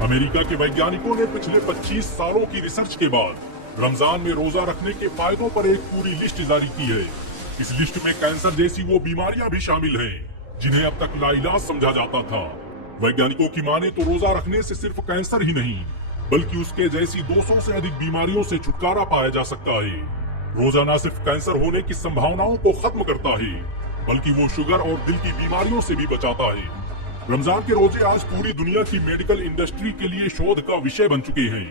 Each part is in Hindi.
अमेरिका के वैज्ञानिकों ने पिछले 25 सालों की रिसर्च के बाद रमजान में रोजा रखने के फायदों पर एक पूरी लिस्ट जारी की है। इस लिस्ट में कैंसर जैसी वो बीमारियां भी शामिल हैं जिन्हें अब तक लाइलाज समझा जाता था। वैज्ञानिकों की माने तो रोजा रखने से सिर्फ कैंसर ही नहीं बल्कि उसके जैसी 200 से अधिक बीमारियों से छुटकारा पाया जा सकता है। रोजा न सिर्फ कैंसर होने की संभावनाओं को खत्म करता है बल्कि वो शुगर और दिल की बीमारियों से भी बचाता है। रमजान के रोजे आज पूरी दुनिया की मेडिकल इंडस्ट्री के लिए शोध का विषय बन चुके हैं।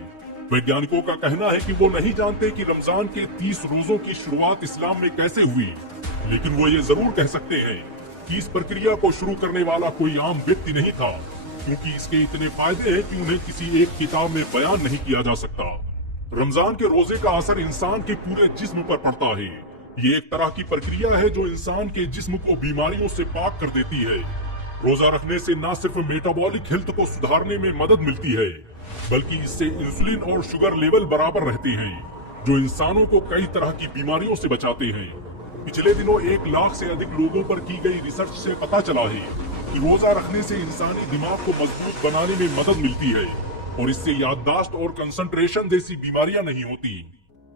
वैज्ञानिकों का कहना है कि वो नहीं जानते कि रमजान के 30 रोजों की शुरुआत इस्लाम में कैसे हुई, लेकिन वो ये जरूर कह सकते हैं कि इस प्रक्रिया को शुरू करने वाला कोई आम व्यक्ति नहीं था, क्योंकि इसके इतने फायदे हैं कि उन्हें किसी एक किताब में बयान नहीं किया जा सकता। रमजान के रोजे का असर इंसान के पूरे जिस्म पर पड़ता है। ये एक तरह की प्रक्रिया है जो इंसान के जिस्म को बीमारियों से पाक कर देती है। रोजा रखने से न सिर्फ मेटाबॉलिक हेल्थ को सुधारने में मदद मिलती है बल्कि इससे इंसुलिन और शुगर लेवल बराबर रहते हैं, जो इंसानों को कई तरह की बीमारियों से बचाते हैं। पिछले दिनों 1 लाख से अधिक लोगों पर की गई रिसर्च से पता चला है कि रोजा रखने से इंसानी दिमाग को मजबूत बनाने में मदद मिलती है और इससे याददाश्त और कंसंट्रेशन जैसी बीमारियां नहीं होती।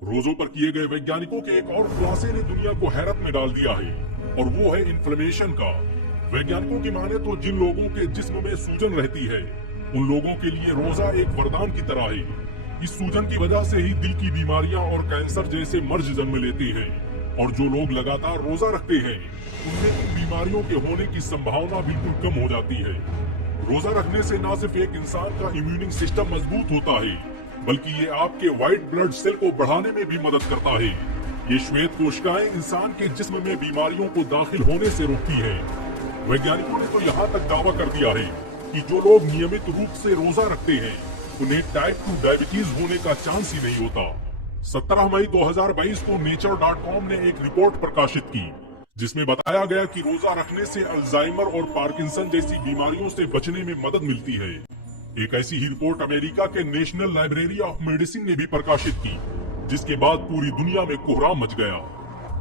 रोजों पर किए गए वैज्ञानिकों के एक और खुलासे ने दुनिया को हैरत में डाल दिया है और वो है इन्फ्लेमेशन का। वैज्ञानिकों की माने तो जिन लोगों के जिस्म में सूजन रहती है उन लोगों के लिए रोजा एक वरदान की तरह है। इस सूजन की वजह से ही दिल की बीमारियां और कैंसर जैसे मर्ज जन्म लेते हैं और जो लोग लगातार रोजा रखते हैं उनमें इन बीमारियों के होने की संभावना बिल्कुल कम हो जाती है। रोजा रखने से न सिर्फ एक इंसान का इम्यूनिंग सिस्टम मजबूत होता है बल्कि ये आपके व्हाइट ब्लड सेल को बढ़ाने में भी मदद करता है। ये श्वेत कोशिकाएं इंसान के जिस्म में बीमारियों को दाखिल होने से रोकती है। वैज्ञानिकों ने तो यहाँ तक दावा कर दिया है कि जो लोग नियमित रूप से रोजा रखते हैं उन्हें टाइप 2 डायबिटीज होने का चांस ही नहीं होता। 17 मई 2022 को nature.com ने एक रिपोर्ट प्रकाशित की जिसमें बताया गया कि रोजा रखने से अल्जाइमर और पार्किंसन जैसी बीमारियों से बचने में मदद मिलती है। एक ऐसी ही रिपोर्ट अमेरिका के नेशनल लाइब्रेरी ऑफ मेडिसिन ने भी प्रकाशित की, जिसके बाद पूरी दुनिया में कोहराम मच गया।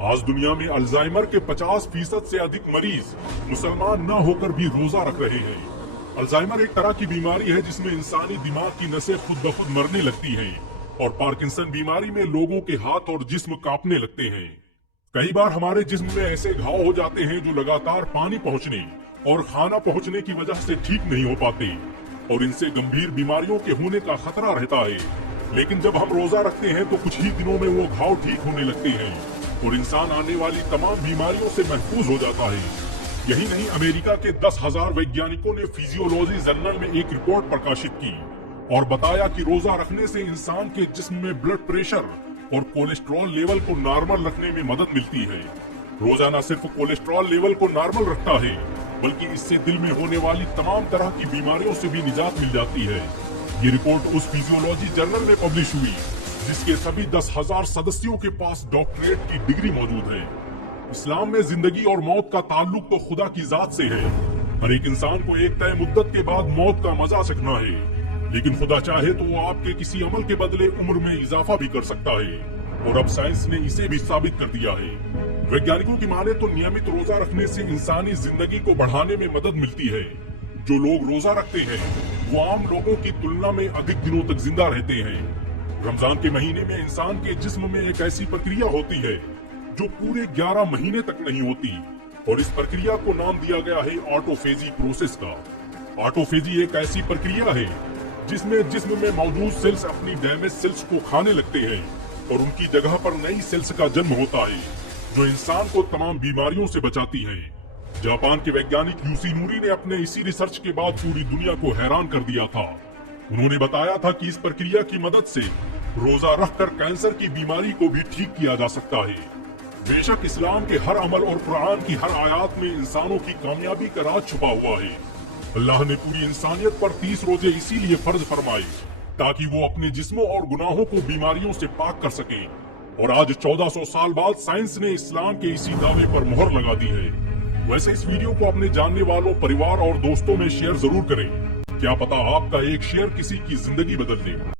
आज दुनिया में अल्जाइमर के 50% से अधिक मरीज मुसलमान न होकर भी रोजा रख रहे हैं। अल्जाइमर एक तरह की बीमारी है जिसमें इंसानी दिमाग की नसें खुद ब खुद मरने लगती हैं और पार्किंसन बीमारी में लोगों के हाथ और जिस्म कांपने लगते हैं। कई बार हमारे जिस्म में ऐसे घाव हो जाते हैं जो लगातार पानी पहुंचने और खाना पहुंचने की वजह से ठीक नहीं हो पाते और इनसे गंभीर बीमारियों के होने का खतरा रहता है। लेकिन जब हम रोजा रखते हैं तो कुछ ही दिनों में वो घाव ठीक होने लगते हैं और इंसान आने वाली तमाम बीमारियों से महफूज हो जाता है। यही नहीं, अमेरिका के 10,000 वैज्ञानिकों ने फिजियोलॉजी जर्नल में एक रिपोर्ट प्रकाशित की और बताया कि रोजा रखने से इंसान के जिस्म में ब्लड प्रेशर और कोलेस्ट्रॉल लेवल को नॉर्मल रखने में मदद मिलती है। रोजा न सिर्फ कोलेस्ट्रॉल लेवल को नॉर्मल रखता है बल्कि इससे दिल में होने वाली तमाम तरह की बीमारियों से भी निजात मिल जाती है। ये रिपोर्ट उस फिजियोलॉजी जर्नल में पब्लिश हुई जिसके सभी 10,000 सदस्यों के पास डॉक्टरेट की डिग्री मौजूद है। इस्लाम में जिंदगी और मौत का ताल्लुक तो खुदा की जात से है। हर एक इंसान को एक तय मुद्दत के बाद मौत का मजा चखना है, लेकिन खुदा चाहे तो वो आपके किसी अमल के बदले उम्र में इजाफा भी कर सकता है और अब साइंस ने इसे भी साबित कर दिया है। वैज्ञानिकों की माने तो नियमित रोजा रखने से इंसानी जिंदगी को बढ़ाने में मदद मिलती है। जो लोग रोजा रखते हैं वो आम लोगों की तुलना में अधिक दिनों तक जिंदा रहते हैं। रमजान के महीने में इंसान के जिस्म में एक ऐसी प्रक्रिया होती है जो पूरे 11 महीने तक नहीं होती और इस प्रक्रिया को नाम दिया गया है ऑटोफेजी प्रोसेस का। ऑटोफेजी एक ऐसी प्रक्रिया है जिसमें जिस्म में मौजूद सेल्स अपनी डैमेज सेल्स को खाने लगते हैं और उनकी जगह पर नई सेल्स का जन्म होता है जो इंसान को तमाम बीमारियों से बचाती है। जापान के वैज्ञानिक यूसी नूरी ने अपने इसी रिसर्च के बाद पूरी दुनिया को हैरान कर दिया था। उन्होंने बताया था कि इस प्रक्रिया की मदद से रोजा रखकर कैंसर की बीमारी को भी ठीक किया जा सकता है। बेशक इस्लाम के हर अमल और कुरान की हर आयत में इंसानों की कामयाबी का राज छुपा हुआ है। अल्लाह ने पूरी इंसानियत पर 30 रोजे इसीलिए फर्ज फरमाए ताकि वो अपने जिस्मों और गुनाहों को बीमारियों से पाक कर सके। और आज 1400 साल बाद साइंस ने इस्लाम के इसी दावे पर मोहर लगा दी है। वैसे इस वीडियो को अपने जानने वालों, परिवार और दोस्तों में शेयर जरूर करें। क्या पता आपका एक शेयर किसी की जिंदगी बदल दे।